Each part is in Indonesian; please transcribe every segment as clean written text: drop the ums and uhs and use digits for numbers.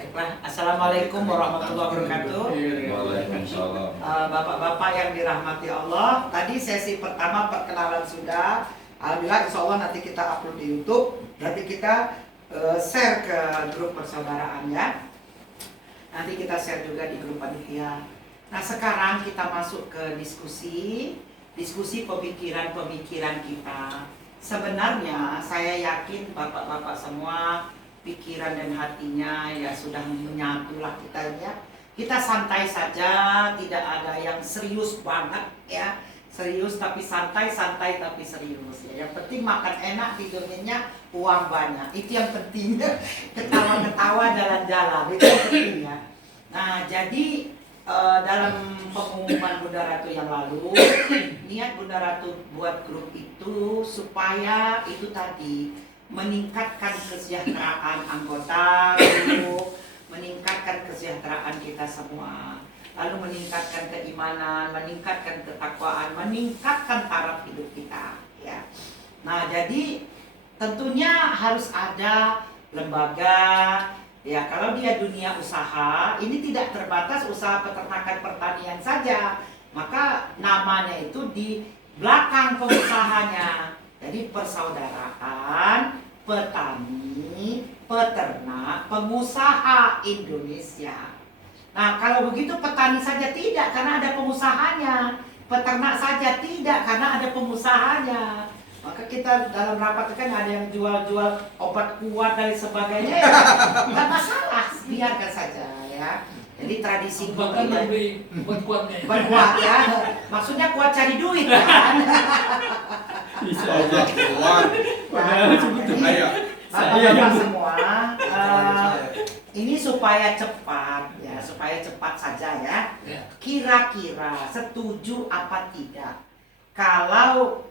Baiklah, Assalamualaikum warahmatullahi wabarakatuh. Waalaikumsalam. Bapak-bapak yang dirahmati Allah, tadi sesi pertama perkenalan sudah. Alhamdulillah, insya Allah nanti kita upload di YouTube. Nanti kita share ke grup persaudaraan ya. Nanti kita share juga di grup panitia. Nah, sekarang kita masuk ke diskusi pemikiran-pemikiran kita. Sebenarnya saya yakin bapak-bapak semua pikiran dan hatinya ya sudah menyatulah kita ya. Kita santai saja, tidak ada yang serius banget ya. Serius tapi santai, santai tapi serius ya. Yang penting makan enak, tidur nyenyak, uang banyak. Itu yang penting. Ketawa-ketawa jalan-jalan, itu yang penting ya. Nah, jadi dalam pengumuman Bunda Ratu yang lalu, niat Bunda Ratu buat grup itu supaya itu tadi meningkatkan kesejahteraan anggota grup, meningkatkan kesejahteraan kita semua, lalu meningkatkan keimanan, meningkatkan ketakwaan, meningkatkan taraf hidup kita ya. Nah, jadi tentunya harus ada lembaga ya. Kalau dia dunia usaha, ini tidak terbatas usaha peternakan pertanian saja, maka namanya itu di belakang pengusahanya. Jadi persaudaraan petani, peternak, pengusaha Indonesia. Nah, kalau begitu petani saja tidak karena ada pengusahanya, peternak saja tidak karena ada pengusahanya. Maka kita dalam rapat kan ada yang jual-jual obat kuat dan sebagainya, ya nggak masalah, biarkan saja ya. Jadi tradisi bahkan lebih kuat-kuatnya. Kuat ya, maksudnya kuat cari duit kan. Bisa aja kuat. Bapak-bapak semua, ini supaya cepat ya, supaya cepat saja ya. Kira-kira setuju apa tidak kalau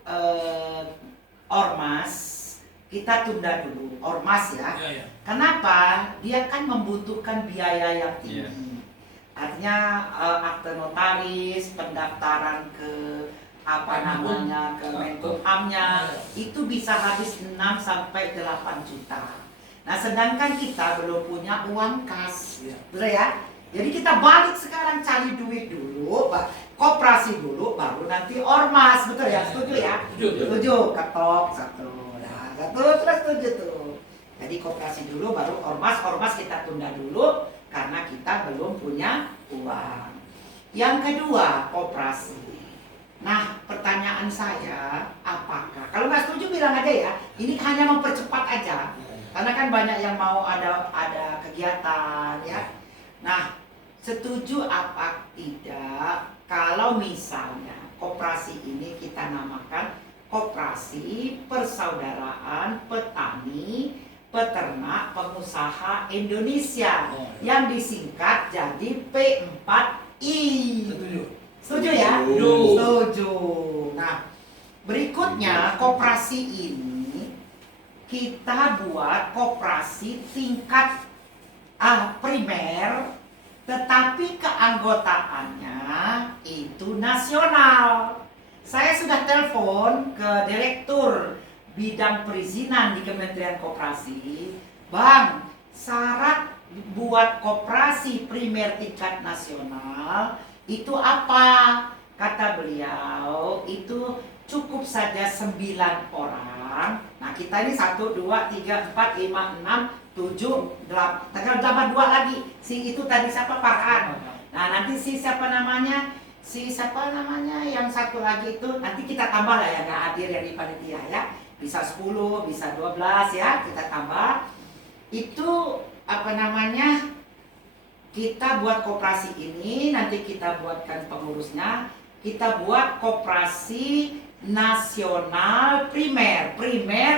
ormas kita tunda dulu, ormas ya. Kenapa? Dia kan membutuhkan biaya yang tinggi. Artinya akte notaris, pendaftaran ke ke Menkumhamnya itu bisa habis 6 sampai 8 juta. Nah, sedangkan kita belum punya uang kas. Betul ya? Jadi kita balik sekarang cari duit dulu, koperasi dulu, baru nanti ormas. Betul ya? Setuju ya? Setuju. Ketok satu. Nah, satu terus setuju tuh. Jadi koperasi dulu, baru ormas. Ormas kita tunda dulu karena kita belum punya uang. Yang kedua, koperasi. Nah, pertanyaan saya, apakah kalau nggak setuju bilang aja ya. Ini hanya mempercepat aja, karena kan banyak yang mau ada kegiatan ya. Nah, setuju apa tidak kalau misalnya koperasi ini kita namakan Koperasi Persaudaraan Petani Peternak Pengusaha Indonesia yang disingkat jadi P4I. Setuju ya? Setuju. Nah, berikutnya koperasi ini kita buat koperasi tingkat primer, tetapi keanggotaannya itu nasional. Saya sudah telepon ke Direktur Bidang Perizinan di Kementerian Koperasi, Bang, syarat buat koperasi primer tingkat nasional itu apa? Kata beliau, itu cukup saja 9 orang. Nah, kita ini 1, 2, 3, 4, 5, 6, 7, 8, tinggal tambah 2 lagi. Si itu tadi siapa? Farhan. Nah, nanti si siapa namanya? Yang satu lagi itu nanti kita tambah lah ya, nggak hadir yang di panitia ya. Bisa 10, bisa 12 ya, kita tambah. Itu kita buat koperasi ini, nanti kita buatkan pengurusnya, kita buat koperasi nasional primer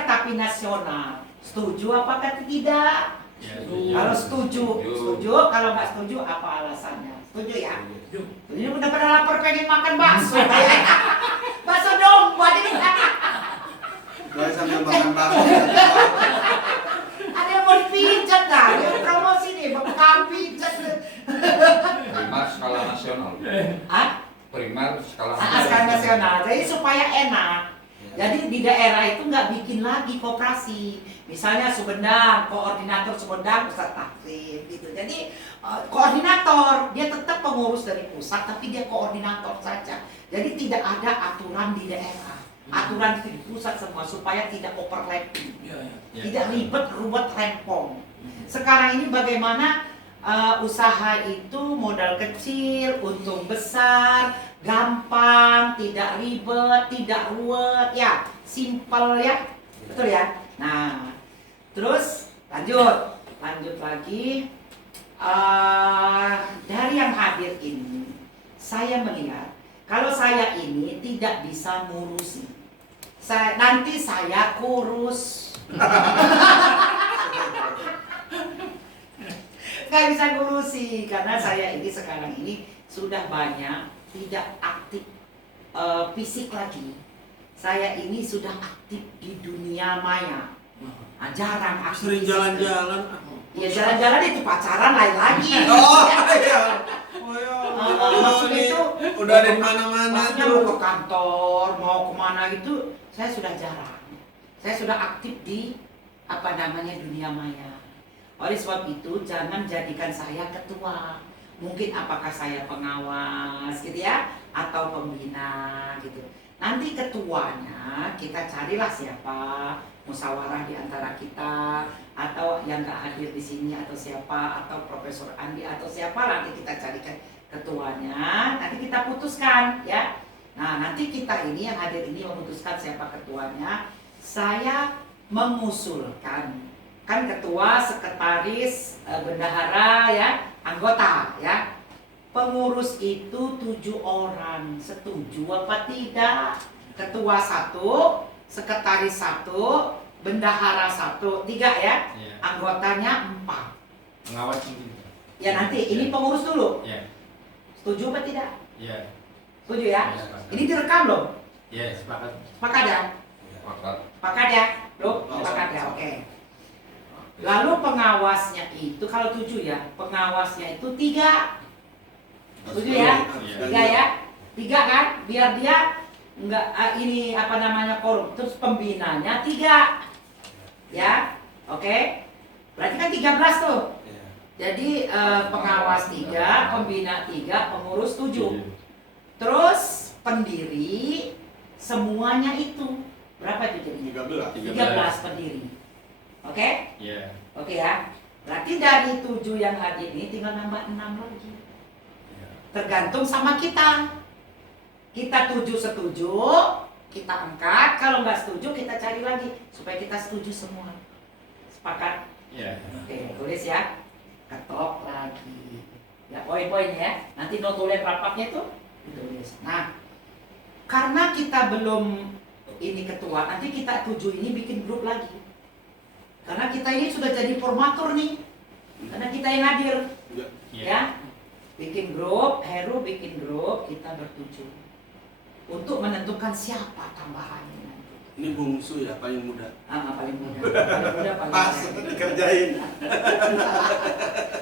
tapi nasional. Setuju apakah tidak? Kalau setuju, kalau nggak setuju apa alasannya? Setuju ya? Ini udah pada lapar pengen makan bakso. Bakso domba ini. Gak sambil makan bakso. Ada yang mau dipijat dah, yang promosi nih, bakal pijat. Primer skala nasional. Hah? Primer skala Skala nasional. Jadi supaya enak. Jadi di daerah itu nggak bikin lagi koperasi. Misalnya Sumedang, koordinator Sumedang Ustadz Taksim gitu. Jadi koordinator, dia tetap pengurus dari pusat, tapi dia koordinator saja. Jadi tidak ada aturan di daerah. Aturan di pusat semua supaya tidak overlapping. Tidak ribet, ruwet, rempong. Sekarang ini bagaimana usaha itu modal kecil, untung besar, gampang, tidak ribet, tidak ruwet, ya, simple ya, betul ya. Nah, terus lanjut lagi. Dari yang hadir ini, saya melihat kalau saya ini tidak bisa ngurusi, nanti saya kurus. Nggak bisa ngurusi karena saya ini sekarang ini sudah banyak tidak aktif fisik lagi. Saya ini sudah aktif di dunia maya. Nah, jarang aktif. Sering jalan-jalan. Ya jalan-jalan itu pacaran lain lagi. Oh iya. Maksudnya itu udah ada di mana-mana maksudnya mau ke kantor, mau kemana itu saya sudah jarang. Saya sudah aktif di dunia maya. Oleh sebab itu jangan jadikan saya ketua. Mungkin apakah saya pengawas gitu ya, atau pembina gitu. Nanti ketuanya kita carilah siapa, musyawarah di antara kita, atau yang nggak hadir di sini atau siapa, atau Profesor Andi atau siapa, nanti kita carikan ketuanya, nanti kita putuskan ya. Nah nanti kita ini yang hadir ini memutuskan siapa ketuanya. Saya mengusulkan, kan ketua, sekretaris, bendahara ya, anggota ya. Pengurus itu 7 orang, setuju apa tidak? Ketua 1, sekretaris 1, bendahara 1, 3 ya. Anggotanya 4. Pengawas ini. Ya nanti ini pengurus dulu. Ya. Setuju apa tidak? Ya. Setuju ya? Ini direkam loh. Ya, sepakat. Sepakat ya? Sepakat. Sepakat ya? Loh, sepakat ya, oke. Lalu pengawasnya itu kalau 7 ya, pengawasnya itu 3. Setuju ya? 3 ya? 3 kan? Biar dia enggak korup. Terus pembinanya 3. Ya? Oke? Berarti kan 13 tuh. Jadi pengawas 3, pembina 3, pengurus 7. Terus pendiri semuanya itu berapa itu jadinya? 13 pendiri. Oke? Iya. Oke ya. Berarti dari 7 yang hadir ini tinggal nambah 6 lagi. Tergantung sama kita. Kita 7 setuju, kita angkat. Kalau nggak setuju kita cari lagi supaya kita setuju semua. Sepakat? Iya. Oke, tulis ya. Ketok lagi. Ya poin-poinnya ya. Nanti notulen rapatnya tuh ditulis. Nah, karena kita belum ini ketua, nanti kita 7 ini bikin grup lagi. Karena kita ini sudah jadi formatur nih. Karena kita yang hadir. Ya. Bikin grup, Heru bikin grup, kita bertujuh. Untuk menentukan siapa tambahannya nanti. Ini bungsu ya, paling muda. Paling muda. Paling muda paling Pas muda. dikerjain.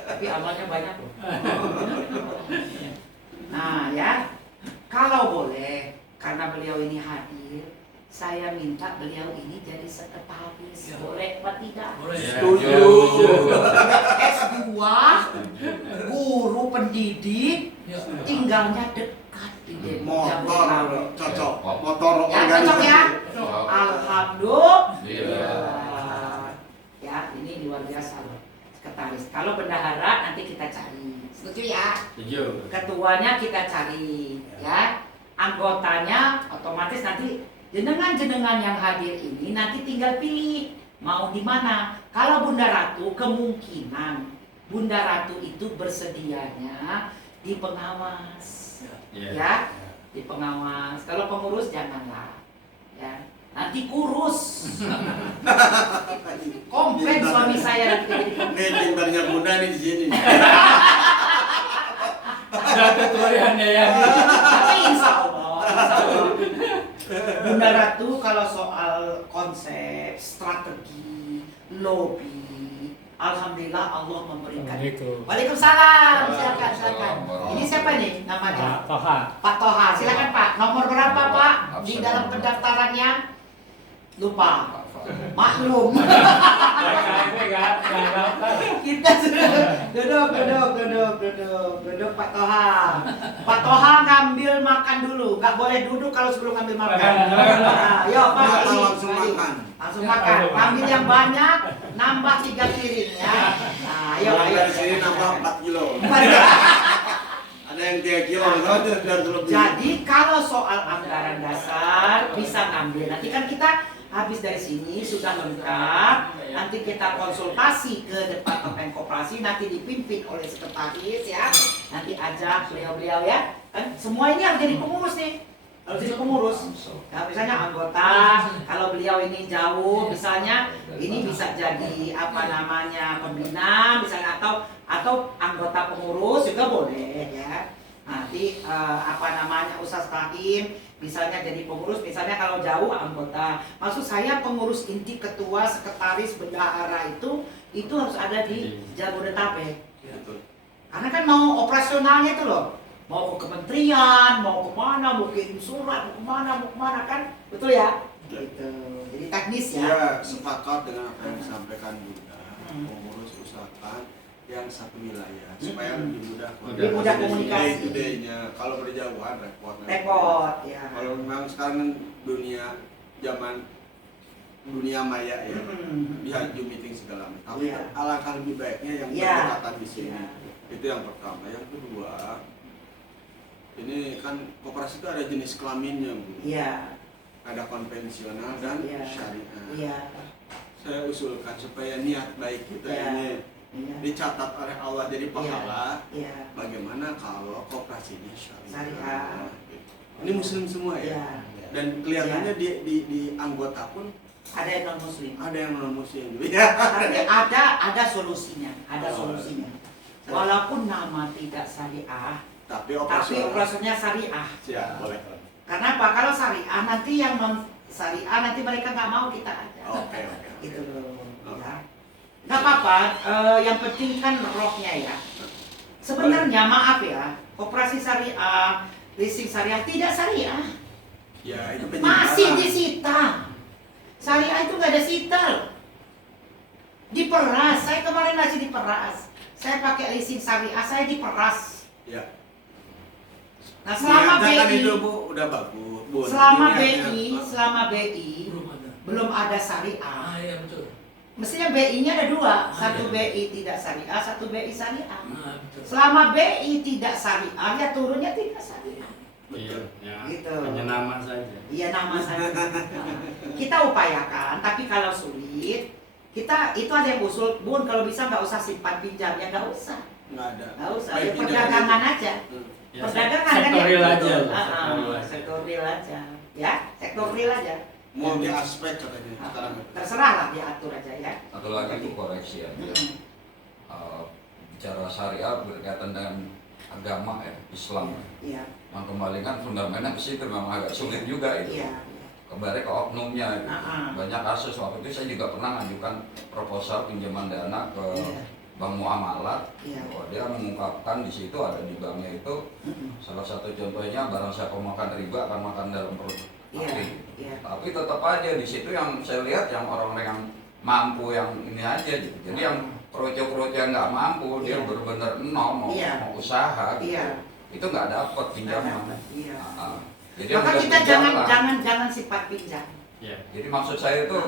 Tapi amalnya banyak loh. Nah ya, kalau boleh, karena beliau ini hadir, saya minta beliau ini jadi sekretaris. Ya. Boleh apa tidak? Boleh. Setuju. S2, guru pendidik, tinggalnya dekat di Motor cocok. Motor Ya cocok ya? Cocok. Alhamdulillah. Ya ini luar biasa loh. Sekretaris. Kalau bendahara nanti kita cari. Setuju ya? Setuju. Ketuanya kita cari ya. Anggotanya otomatis nanti jenengan-jenengan yang hadir ini nanti tinggal pilih mau di mana. Kalau Bunda Ratu kemungkinan Bunda Ratu itu bersedianya di pengawas. Ya, di pengawas. Kalau pengurus janganlah. Ya. Nanti kurus. Komplain suami saya nanti jadi pengurus. Nih timbannya Bunda nih di sini. Ada ketuanya ya. Tapi insya Allah. Bunda Ratu kalau soal konsep, strategi, lobby, Alhamdulillah Allah memberikan. Assalamualaikum. Waalaikumsalam. Silakan. Ini siapa nih namanya? Pak Toha. Pak Toha. Silakan Pak. Nomor berapa Pak di dalam pendaftarannya? Lupa. Maklum. Kita sudah duduk Pak Toha. Pak Toha ngambil makan dulu. Nggak boleh duduk kalau sebelum ngambil makan. Nah, yuk Pak. Atau Ini. langsung makan. Langsung makan. Ngambil yang banyak, nambah 3 piring ya. Nah, ayo. Dari sini nambah 4 kilo. Ada yang 3 kilo, dan lebih. Jadi kalau soal anggaran dasar bisa ngambil. Nanti kan kita habis dari sini sudah lengkap. Nanti kita konsultasi ke Departemen Koperasi, nanti dipimpin oleh sekretaris ya. Nanti ajak beliau-beliau ya. Kan semua ini harus jadi pengurus nih. Harus jadi pengurus. Nah, misalnya anggota, kalau beliau ini jauh, misalnya ini bisa jadi apa namanya pembina, misalnya atau anggota pengurus juga boleh ya. Nanti apa namanya Ustaz Tahim misalnya jadi pengurus, misalnya kalau jauh anggota. Maksud saya pengurus inti, ketua, sekretaris, bendahara itu harus ada di Jabodetabek. Betul. Karena kan mau operasionalnya itu loh, mau ke kementerian, mau kemana, mau kirim surat, mau kemana kan, betul ya? Gitu. Jadi teknis ya. Ya, sepakat dengan apa yang disampaikan Bunda. Pengurus usahakan yang satu wilayah supaya lebih mudah. Lebih mudah komunikasi. Day-to-day-nya. Kalau berjauhan repot. Repot ya. Kalau memang sekarang zaman dunia maya ya, bisa Zoom meeting segala macam. Tapi Iya. alangkah lebih baiknya yang Iya. berdekatan di sini. Iya. Itu yang pertama. Yang kedua, ini kan koperasi itu ada jenis kelaminnya, Bu. Iya. Ada konvensional dan Iya. syariah. Iya. Saya usulkan supaya niat baik kita Iya. ini Iya. dicatat oleh Allah jadi pahala. Iya. Bagaimana kalau koperasinya syariah? Syariah. Ini muslim semua ya. Iya. Dan kelihatannya di anggota pun Ada yang non muslim. ada yang non muslim juga. Tapi ada solusinya, Oh. solusinya. Walaupun nama tidak syariah, Tapi tapi operasionalnya syariah. siap, boleh. Karena apa? Kalau syariah nanti yang non syariah nanti mereka nggak mau kita ada. Oke. Gitu loh. Oh. Ya. Nggak apa-apa. Yang penting kan rohnya ya. Sebenarnya maaf ya, koperasi syariah, leasing syariah tidak syariah. Ya, itu Masih disita. Syariah itu nggak ada sita loh. Diperas. Saya kemarin masih diperas. Saya pakai leasing syariah, saya diperas. Ya. Nah selama Niatnya kan BI, itu Bu udah bagus, Bu. selama Niatnya. BI belum ada syariah. Iya betul. Mestinya BI-nya ada dua, satu BI tidak syariah, satu BI syariah. Selama BI tidak syariah, ya turunnya tidak syariah. Iya, ya. Gitu. Hanya nama saja. Iya nama saja. Kita upayakan, tapi kalau sulit, kita itu ada yang usul, Bun kalau bisa nggak usah simpan pinjam, ya nggak usah. Nggak usah. Ya perdagangan aja. Ya, Perdagangan kan sektor real ya? aja. Sektor real aja. Ya, sektor real aja. Multi aspek katanya sekarang. Terserah lah diatur aja ya. Satu lagi itu koreksi ya. Bicara syariah berkaitan dengan agama ya, Islam. Iya. Yang kembali kan fundamennya ke situ memang agak sulit juga itu. Iya. Kembali ke oknumnya itu. Ah. Banyak kasus waktu itu saya juga pernah mengajukan proposal pinjaman dana ke Iya. Bank Muamalat. Iya. Bahwa dia mengungkapkan di situ ada di banknya itu salah satu contohnya barang siapa makan riba akan makan dalam perut Iya. api. Iya. Tapi tetap aja di situ yang saya lihat yang orang-orang yang mampu yang ini aja gitu. Jadi yang kroco-kroco yang nggak mampu dia Iya. benar-benar nol mau Iya. usaha gitu. Iya. Itu nggak dapat pinjaman. Iya. Jadi Maka udah kita berjalan. jangan sifat pinjam. Ya. Jadi maksud saya itu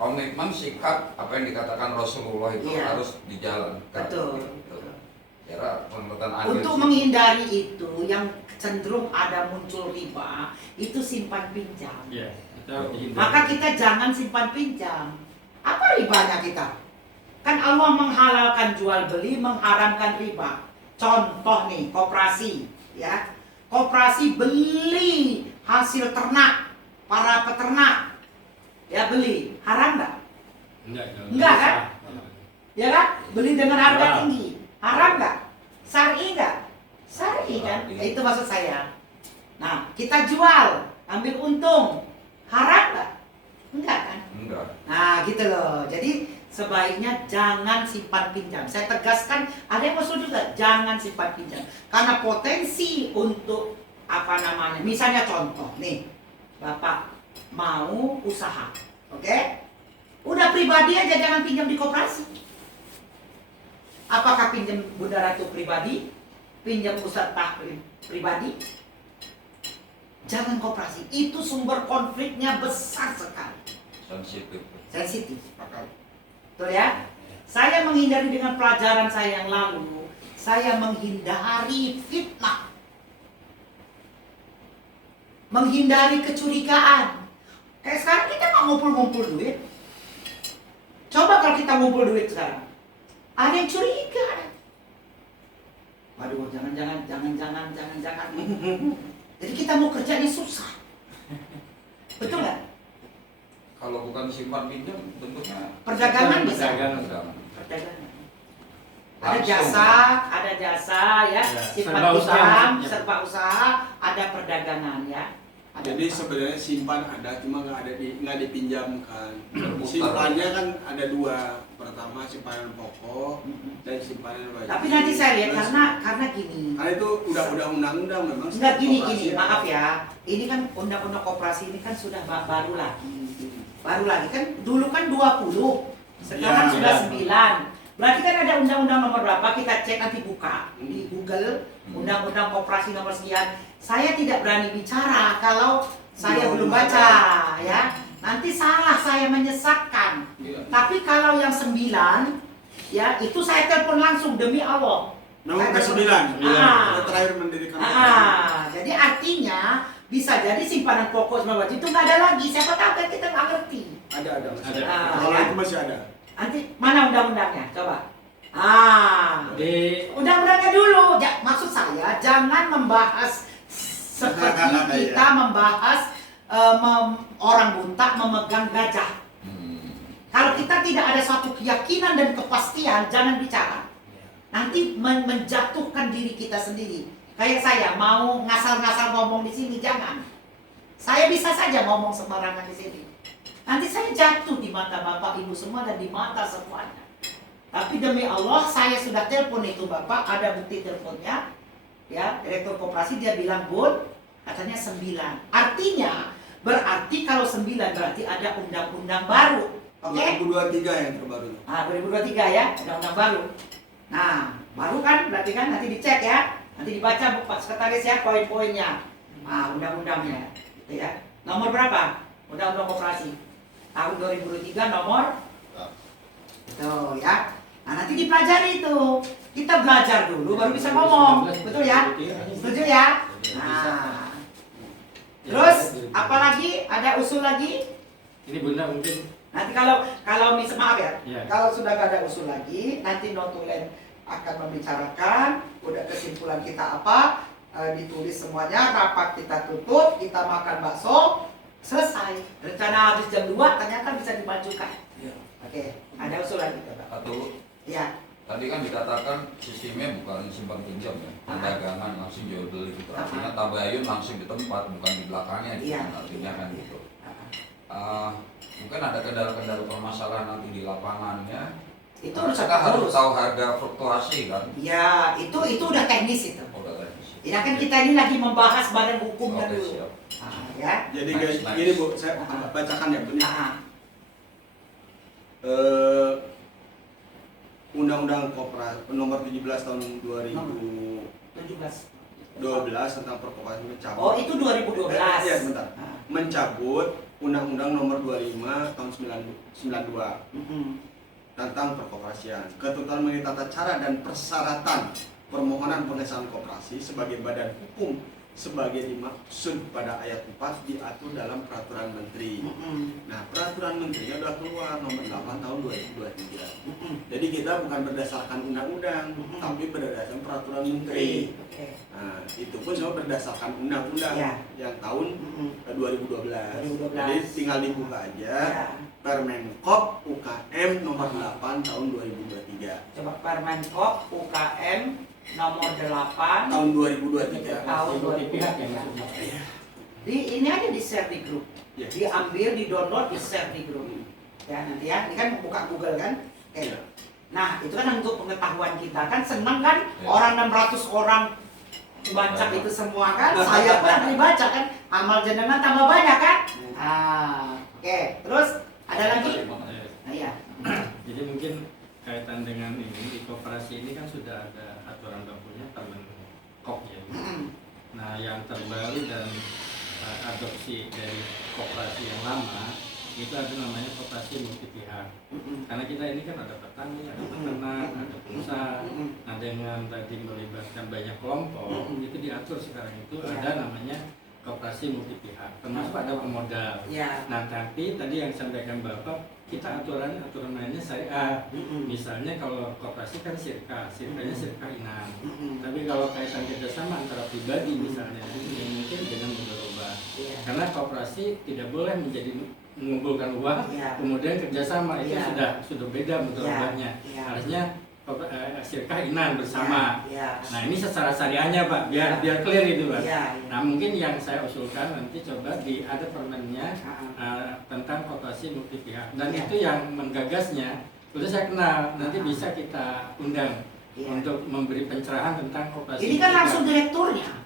komitmen sikap apa yang dikatakan Rasulullah itu Iya. harus dijalankan. Betul. Gitu. Kira pengertian adil Untuk sih. menghindari itu yang cenderung ada muncul riba itu simpan pinjam. Ya. Kita dihindari. Maka kita jangan simpan pinjam. Apa ribanya kita? Kan Allah menghalalkan jual beli, mengharamkan riba. Contoh nih, koperasi, ya. Koperasi beli hasil ternak, para peternak, ya beli, haram nggak? Enggak kan? Ya kan? Beli dengan harga Haram. tinggi, haram nggak? Syar'i nggak? Syar'i kan? Syar'i. Itu maksud saya. Nah, kita jual, ambil untung, haram nggak? Enggak kan? Enggak. Nah gitu loh. Jadi sebaiknya jangan simpan pinjam. Saya tegaskan, ada yang usul juga jangan simpan pinjam karena potensi untuk misalnya contoh nih, Bapak mau usaha, oke? Udah pribadi aja jangan pinjam di koperasi. Apakah pinjam Bunda Ratu pribadi, pinjam Ustadz Tahlim pribadi? Jangan koperasi, itu sumber konfliknya besar sekali. Sensitif. Betul ya? Saya menghindari dengan pelajaran saya yang lalu, saya menghindari fitnah. Menghindari kecurigaan. Kayak sekarang kita nggak ngumpul-ngumpul duit. Coba kalau kita ngumpul duit sekarang, ada yang curiga. Waduh, jangan. Jadi kita mau kerjanya susah. Betul nggak? Kalau bukan simpan pinjam bentuknya Perdagangan bisa. perdagangan. Perdagangan. Langsung. Ada jasa ya, simpan Serba usaha pinjam, maksudnya. serba usaha, ada perdagangan ya. Jadi sebenarnya simpan ada, cuma nggak dipinjamkan. Berputar. Simpannya kan ada dua, pertama simpanan pokok dan simpanan wajib. Tapi nanti saya lihat Terus- karena gini. karena itu udah undang-undang memang. Enggak gini, koperasi maaf ya. Ini kan undang-undang koperasi ini kan sudah baru lagi. Baru lagi kan dulu kan 20, sekarang Ya, sudah ya. 9. Berarti kan ada undang-undang nomor berapa? Kita cek nanti buka di Google, undang-undang koperasi nomor sekian. Saya tidak berani bicara kalau saya belum baca ya. Nanti salah saya menyesatkan. Iya. Tapi kalau yang 9 ya itu saya telepon langsung demi Allah. Memang ke Saya 9. Ah. Yang terakhir mendirikan. Jadi artinya bisa jadi simpanan pokok sama wajib itu nggak ada lagi. Siapa tahu kan kita nggak ngerti. Ada masih Ada. ada. Kalau ya. itu masih ada. Nanti mana undang-undangnya? Coba. Di Undang-undangnya dulu. Maksud saya jangan membahas seperti kita membahas orang buta memegang gajah. Kalau kita tidak ada suatu keyakinan dan kepastian, jangan bicara. Nanti menjatuhkan diri kita sendiri. Kayak saya mau ngasal-ngasal ngomong di sini, jangan. Saya bisa saja ngomong sembarangan di sini. Nanti saya jatuh di mata Bapak Ibu semua dan di mata semuanya. Tapi demi Allah saya sudah telepon itu Bapak, ada bukti teleponnya. Ya, direktur koperasi dia bilang, "Bun, katanya 9." Artinya berarti kalau 9 berarti ada undang-undang baru. Oke? 2023 yang terbaru. 2023 ya, undang-undang baru. Nah, baru kan berarti kan nanti dicek ya. Nanti dibaca Pak Sekretaris ya poin-poinnya. Nah, undang-undangnya gitu ya. Nomor berapa? Undang-undang koperasi. Tahun 2023 nomor tuh ya. Nah, nanti dipelajari itu. Kita belajar dulu baru bisa ngomong. Betul ya? Setuju ya? Nah. Terus apalagi? Ada usul lagi? ini Bunda mungkin Nanti kalau maaf ya, Iya. kalau sudah gak ada usul lagi, nanti notulen akan membicarakan, udah kesimpulan kita apa, ditulis semuanya, rapat kita tutup, kita makan bakso, selesai. Rencana habis jam 2 ternyata bisa dimajukan. Iya. Oke, ada usul lagi Bapak? Atau Iya. tadi kan dikatakan sistemnya bukan simpan pinjam ya, perdagangan langsung jual beli gitu. Artinya tabayun langsung di tempat, bukan di belakangnya. Gitu. Iya. Artinya kan gitu. Mungkin ada kendala-kendala permasalahan nanti di lapangannya. Itu kita harus tahu harga fluktuasi kan. Ya, itu udah teknis itu. Udah teknis. Ya kan kita ini lagi membahas badan hukumnya Oke, dulu. siap. Ya. Jadi Nice, guys, nice. gini Bu, saya bacakan ya Bu. Undang-Undang Koperasi nomor 17 tahun 2012 17. tentang perkoperasian mencabut. Oh, itu 2012. Iya, sebentar. Ah. Mencabut Undang-Undang nomor 25 tahun 92 tentang perkoperasian. Ketentuan mengenai tata cara dan persyaratan permohonan pengesahan koperasi sebagai badan hukum sebagai dimaksud pada ayat 4 diatur dalam peraturan menteri. Nah, peraturan menterinya sudah keluar nomor 8 tahun 2023. Jadi kita bukan berdasarkan undang-undang, tapi berdasarkan peraturan menteri. Oke. Nah, itu pun semua berdasarkan undang-undang Ya. yang tahun 2012. 2012. Jadi tinggal dibuka aja. Ya. Permenkop UKM nomor 8 tahun 2023. Coba Permenkop UKM nomor 8 Tahun 2023. tahun di pihak 2023. yang masuk. Ini aja di share di grup. Ya. Diambil, di download, di share di grup. Ya nanti ya, ini kan buka Google kan. Oke. Iya. Nah, itu kan untuk pengetahuan kita. Kan senang kan Ya. orang 600 orang baca itu semua kan. Saya pun ada dibaca kan. Amal jenengan tambah banyak kan. Oke. Terus ada lagi? Nah, iya. Jadi mungkin kaitan dengan ini di koperasi ini kan sudah ada aturan bakunya Permen Kop ya. Nah yang terbaru dan adopsi dari koperasi yang lama itu ada namanya koperasi multi pihak. Karena kita ini kan ada petani, ada peternak, ada pengusaha. Nah dengan tadi melibatkan banyak kelompok itu diatur sekarang itu ada namanya koperasi multi pihak, termasuk ada pemodal. Iya. Nah tapi tadi yang disampaikan Bapak, kita aturan mainnya syariah. Misalnya kalau koperasi kan sirkanya sirka inan. Tapi kalau kaitan kerjasama antara pribadi misalnya, yang mungkin dengan mudharabah. Karena koperasi tidak boleh menjadi mengumpulkan uang, kemudian kerjasama itu sudah beda mudharabahnya. Harusnya sirkah inan bersama. Nah ini secara syariahnya Pak, biar clear itu Pak. Nah mungkin yang saya usulkan nanti coba ada permennya tentang koperasi multi pihak, dan itu yang menggagasnya itu saya kenal, nanti bisa kita undang untuk memberi pencerahan tentang koperasi. Ini kan langsung direkturnya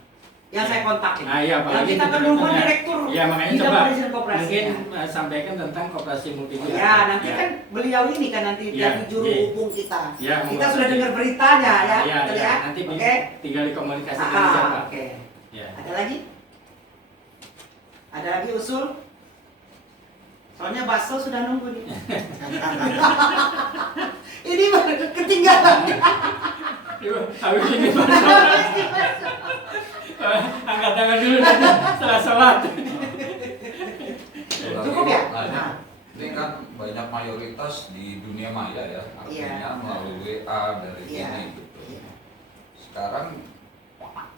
yang saya kontak ini. Iya Pak. Yang kita menunggu direktur. Ya makanya tidak coba presiden koperasi. mungkin sampaikan tentang koperasi multi pihak. Ya nanti kan beliau ini kan nanti dari juru hubung kita. Kita sudah dengar beritanya ya. Nanti Oke. tinggal dikomunikasikan saja Pak. Oke. Ya. Ada lagi? Ada lagi usul? Soalnya bakso sudah nunggu nih. Ini ketinggalan. Habis ini Pak. Angkat tangan dulu nanti setelah sholat. Cukup ya? Nah, ini kan banyak mayoritas di dunia maya ya, artinya melalui WA dari ini gitu. Sekarang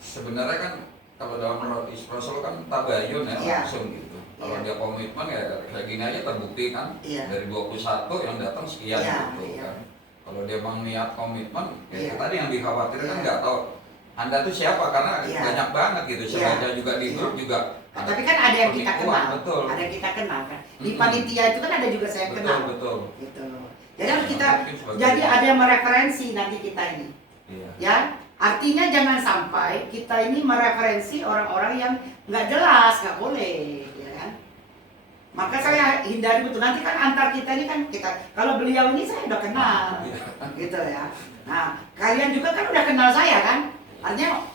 sebenarnya kan kalau dalam Rasul kan tabayun ya, langsung gitu. Kalau dia komitmen ya kayak gini aja terbukti kan, dari 21 yang datang sekian gitu kan. Kalau dia memang niat komitmen, ya tadi yang dikhawatirkan nggak tahu Anda tuh siapa, karena banyak banget gitu. Saya baca juga di grup juga. Tapi kan ada yang kita kenal, betul. Ada yang kita kenal kan. Di panitia itu kan ada juga saya kenal. Betul. Gitu. Jadi kita ada yang mereferensi nanti kita ini. Ya, artinya jangan sampai kita ini mereferensi orang-orang yang nggak jelas, nggak boleh, ya kan? Maka saya hindari betul. Nanti kan antar kita ini kan kalau beliau ini saya udah kenal, gitu ya. Nah, kalian juga kan udah kenal saya kan? Artinya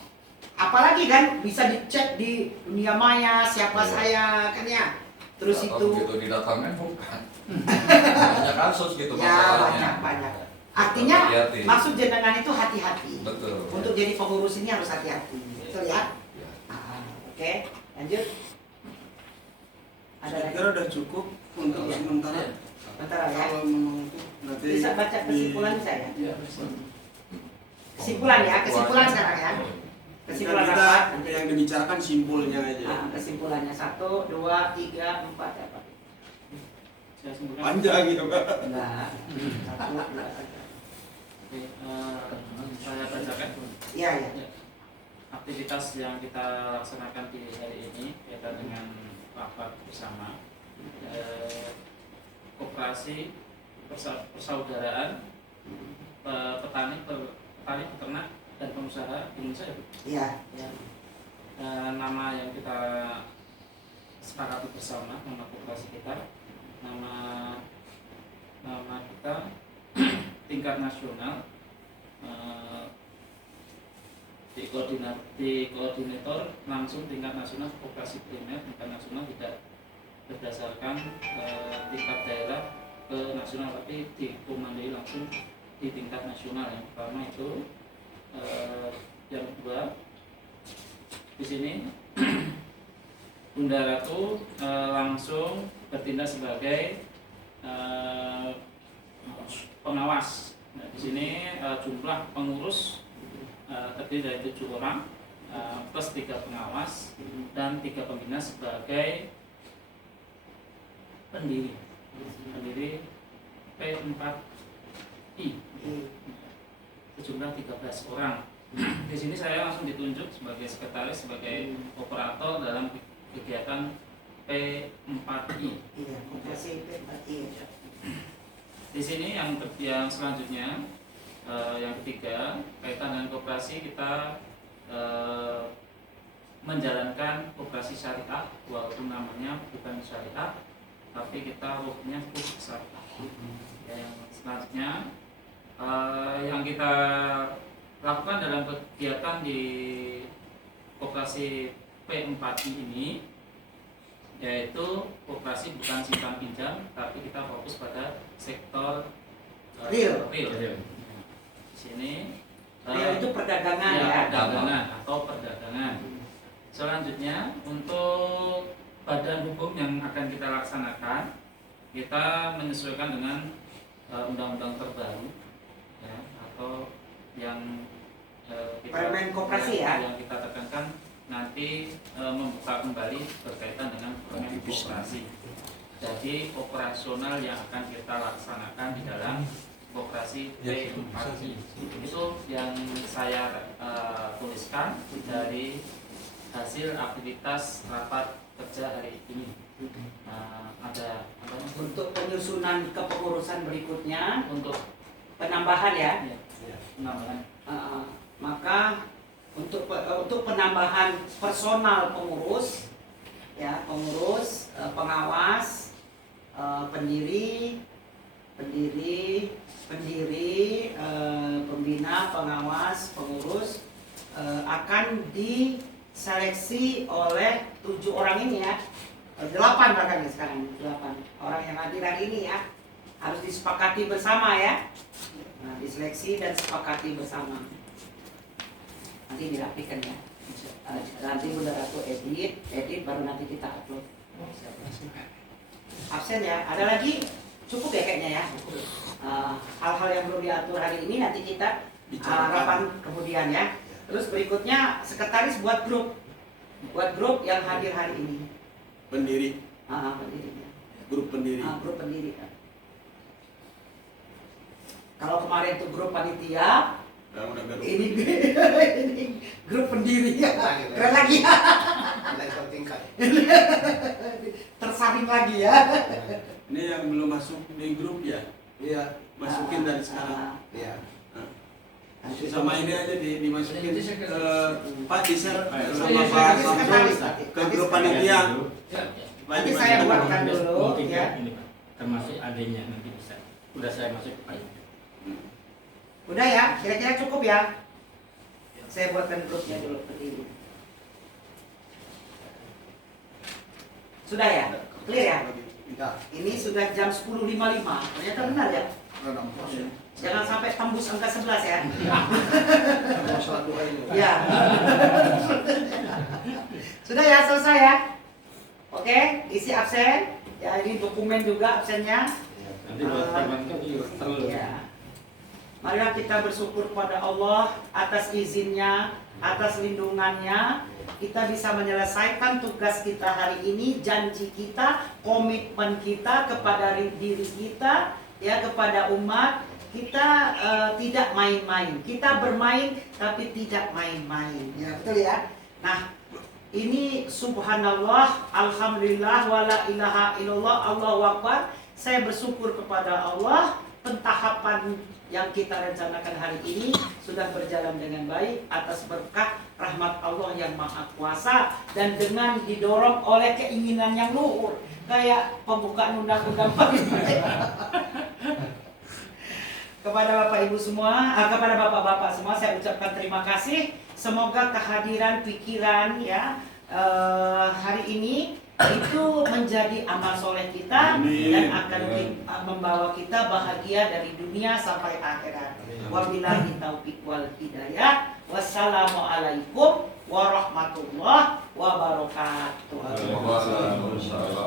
apalagi kan bisa dicek di dunia maya siapa saya kan ya. Terus itu gitu didatangkan bukan. Banyak kasus gitu masalahnya. Banyak. Artinya maksud jenengan itu hati-hati. Betul. Untuk jadi pengurus ini harus hati-hati. Betul ya? Oke, lanjut. Ada Saya kira udah cukup untuk sementara. Sementara ya. Kalau memang nanti Bisa baca kesimpulan saya. Kesimpulan ya, kesimpulan sekarang ya. Kesimpulan kita apa? yang dibicarakan simpulnya aja. Kesimpulannya 1, 2, 3, 4 apa? Saya simpulkan. Panjang gitu kan. Enggak. 1, 2, 3. Saya bacakan. Iya. Aktivitas yang kita laksanakan di hari ini kaitan dengan rapat bersama koperasi persaudaraan petani peternak dan pengusaha Indonesia ya Bu? Iya. Nama yang kita sepakati bersama, nama koperasi kita, nama kita tingkat nasional, di koordinator langsung tingkat nasional koperasi primer tingkat nasional, tidak berdasarkan tingkat daerah ke nasional, tapi dikomandoi langsung di tingkat nasional. Yang pertama itu, yang kedua di sini Bunda Ratu langsung bertindak sebagai pengawas. Nah, di sini jumlah pengurus terdiri dari 7 orang plus 3 pengawas dan 3 pembina sebagai pendiri P4I sejumlah 13 orang. Di sini saya langsung ditunjuk sebagai sekretaris, sebagai operator dalam kegiatan P4I. Iya, koperasi P4I. Di sini yang selanjutnya, yang ketiga, kaitan dengan koperasi, kita menjalankan koperasi syariah walaupun namanya bukan syariah, tapi kita hukumnya hukum syariah. Yang selanjutnya yang kita lakukan dalam kegiatan di koperasi P4I ini, yaitu koperasi bukan simpan pinjam, tapi kita fokus pada sektor Real. Di sini Real itu perdagangan ya. perdagangan atau perdagangan. Selanjutnya untuk badan hukum yang akan kita laksanakan, kita menyesuaikan dengan undang-undang terbaru ya, atau yang Permen koperasi ya. yang kita tekankan nanti membuka kembali berkaitan dengan permen koperasi. Jadi operasional yang akan kita laksanakan di dalam koperasi P4I itu yang saya tuliskan dari hasil aktivitas rapat kerja hari ini. Ada Untuk penyusunan kepengurusan berikutnya, untuk penambahan ya. penambahan Maka untuk penambahan personal pengurus, ya pengurus, pengawas, pendiri, pembina, pengawas, pengurus akan diseleksi oleh 7 orang ini ya. 8 bahkan ya sekarang, 8 orang yang hadir hari ini ya, harus disepakati bersama ya. Nah, diseleksi dan sepakati bersama. Nanti dirapikan ya. Nanti udah aku edit baru nanti kita upload. Absen ya. Ada lagi? Cukup ya kayaknya ya. Hal-hal yang belum diatur hari ini nanti kita rapat kemudian ya. Terus berikutnya sekretaris buat grup yang hadir hari ini. Pendiri, Pendirinya. grup pendiri. Grup pendiri. Kalau kemarin tuh grup panitia, Udah ini grup pendiri ya. Keren lagi ya. Tersaring lagi ya. Ini yang belum masuk di grup ya? Iya. Masukin dari sekarang. Iya. Sama ini aja dimasukin Pak di-share sama Iya, Pak sekretaris. Samsul ke grup panitia. Nanti saya buatkan dulu Mungkin ya. ini Pak, termasuk adanya nanti bisa. Udah saya masuk ke Pak. Udah ya, kira-kira cukup ya. Saya buatkan grupnya dulu pendiri. Sudah ya? Clear ya? Ini sudah jam 10.55. Ternyata benar ya? Jangan sampai tembus angka 11 ya. Ya. Sudah ya, selesai ya. Oke, isi absen. Ya, ini dokumen juga absennya. Nanti buat perbankan juga perlu. Ya. Marilah kita bersyukur kepada Allah atas izinnya, atas lindungannya. Kita bisa menyelesaikan tugas kita hari ini, janji kita, komitmen kita kepada diri kita, ya kepada umat. Kita tidak main-main. Kita bermain tapi tidak main-main. Ya betul ya. Nah, ini subhanallah, alhamdulillah, wala ilaha illallah, Allahu akbar. Saya bersyukur kepada Allah, pentahapan yang kita rencanakan hari ini sudah berjalan dengan baik atas berkah rahmat Allah yang maha kuasa dan dengan didorong oleh keinginan yang luhur kayak pembukaan undang-undang kepada Bapak Ibu semua, kepada Bapak-bapak semua saya ucapkan terima kasih. Semoga kehadiran pikiran ya hari ini itu menjadi amal soleh kita. Amin. Dan akan membawa kita bahagia dari dunia sampai akhirat. Wabillahi taufiq wal hidayah. Wassalamualaikum warahmatullahi wabarakatuh. Waalaikumsalam.